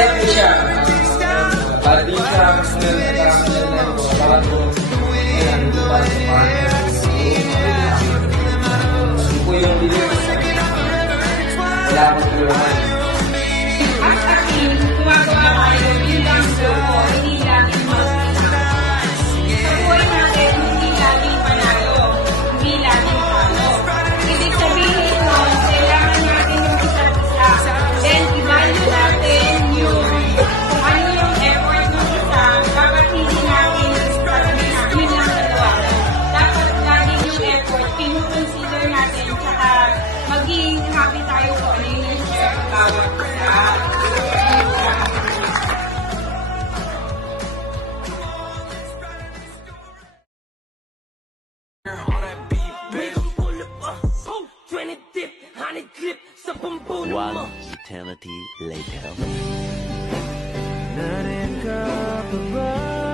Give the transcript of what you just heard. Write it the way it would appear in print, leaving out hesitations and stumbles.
masaya po siya. Bali siya, gusto nila nagkakaroon nila ng bago. Kaya nandito para sa partner. Hindi po yung bilis. Wala akong tulungan. As a team, gumagawa tayo bilang grupo, hindi laging magkailangan. Sa buhay natin, hindi laging panalo, hindi laging talo. Ibig sabihin nun, kailangan natin yung isa't isa. Then, i-value natin yung kung ano yung effort ng isa, dapat hindi natin sasabihin na yun lang dalawa. Dapat laging yung effort, kinukonsider natin, tsaka maging happy tayo kung ano yung share ng bawat isa. One eternity later. Narin ka pa ba?